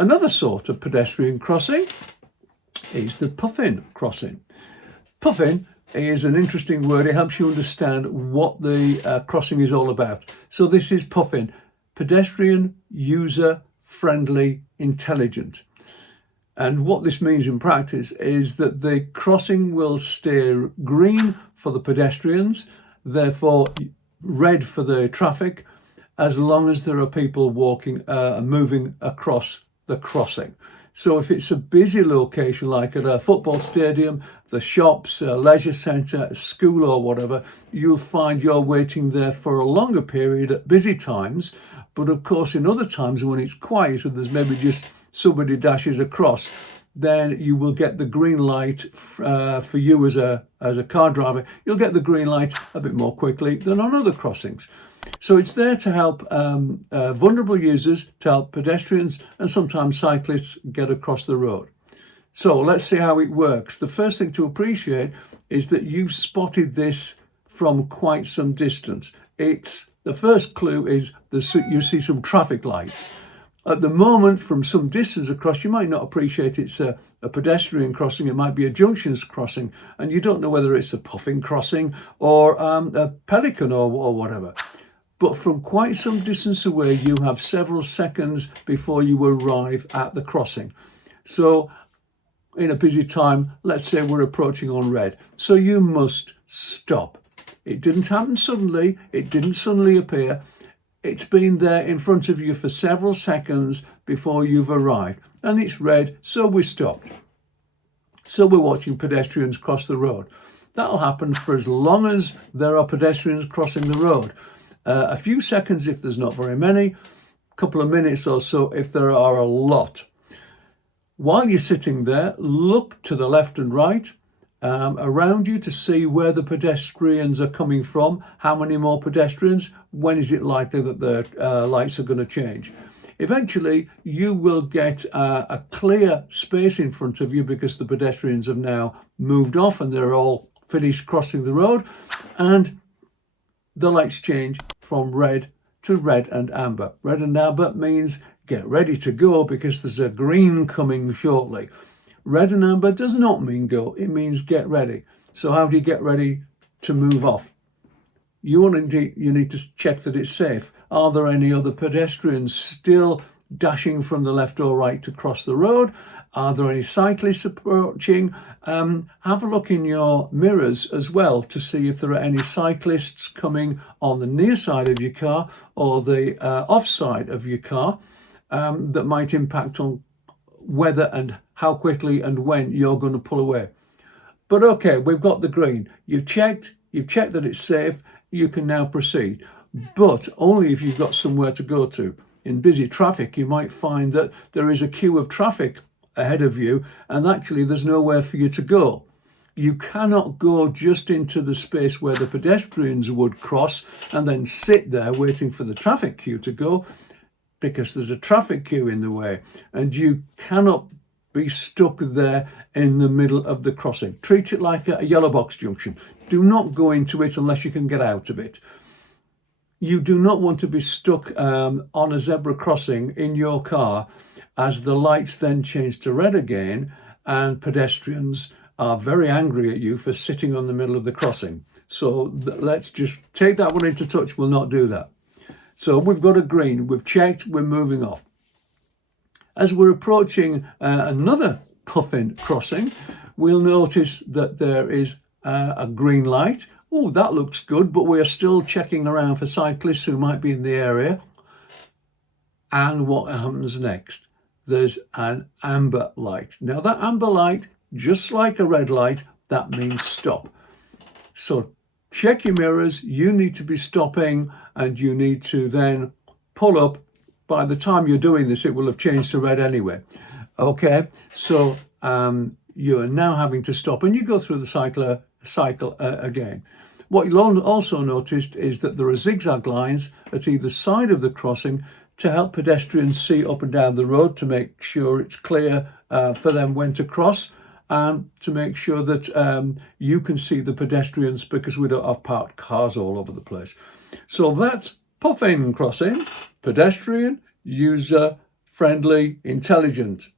Another sort of pedestrian crossing is the Puffin crossing. Puffin is an interesting word. It helps you understand what the crossing is all about. So this is Puffin, pedestrian, user, friendly, intelligent. And what this means in practice is that the crossing will steer green for the pedestrians, therefore red for the traffic, as long as there are people walking moving across the crossing. So if it's a busy location like at a football stadium, the shops, a leisure centre, a school or whatever, you'll find you're waiting there for a longer period at busy times. But of course, in other times when it's quiet and there's maybe just somebody dashes across, then you will get the green light for you as a car driver. You'll get the green light a bit more quickly than on other crossings. So it's there to help vulnerable users, to help pedestrians and sometimes cyclists get across the road. So let's see how it works. The first thing to appreciate is that you've spotted this from quite some distance. The first clue is you see some traffic lights. At the moment, from some distance across, you might not appreciate it's a pedestrian crossing. It might be a junctions crossing, and you don't know whether it's a Puffin crossing or a pelican or whatever. But from quite some distance away, you have several seconds before you arrive at the crossing. So in a busy time, let's say we're approaching on red. So you must stop. It didn't happen suddenly. It didn't suddenly appear. It's been there in front of you for several seconds before you've arrived. And it's red, so we stopped. So we're watching pedestrians cross the road. That'll happen for as long as there are pedestrians crossing the road. A few seconds if there's not very many, a couple of minutes or so if there are a lot. While you're sitting there, look to the left and right around you to see where the pedestrians are coming from, how many more pedestrians, when is it likely that the lights are going to change. Eventually, you will get a clear space in front of you because the pedestrians have now moved off and they're all finished crossing the road, and the lights change from red to red and amber. Red and amber means get ready to go because there's a green coming shortly. Red and amber does not mean go, it means get ready. So how do you get ready to move off? You need to check that it's safe. Are there any other pedestrians still dashing from the left or right to cross the road? Are there any cyclists approaching? Have a look in your mirrors as well to see if there are any cyclists coming on the near side of your car or the off side of your car that might impact on whether and how quickly and when you're going to pull away. But okay, we've got the green. You've checked that it's safe. You can now proceed, but only if you've got somewhere to go to. In busy traffic, you might find that there is a queue of traffic ahead of you and actually there's nowhere for you to go. You cannot go just into the space where the pedestrians would cross and then sit there waiting for the traffic queue to go, because there's a traffic queue in the way and you cannot be stuck there in the middle of the crossing. Treat it like a yellow box junction. Do not go into it unless you can get out of it. You do not want to be stuck on a zebra crossing in your car as the lights then change to red again and pedestrians are very angry at you for sitting on the middle of the crossing. So let's just take that one into touch. We'll not do that. So we've got a green, we've checked, we're moving off. As we're approaching another Puffin crossing, we'll notice that there is a green light. Oh, that looks good, but we are still checking around for cyclists who might be in the area. And what happens next? There's an amber light. Now that amber light, just like a red light, that means stop. So check your mirrors, you need to be stopping and you need to then pull up. By the time you're doing this, it will have changed to red anyway. Okay, so you're now having to stop and you go through the cycle again. What you'll also notice is that there are zigzag lines at either side of the crossing to help pedestrians see up and down the road, to make sure it's clear for them when to cross, and to make sure that you can see the pedestrians because we don't have parked cars all over the place. So that's Puffin crossings, pedestrian, user, friendly, intelligent.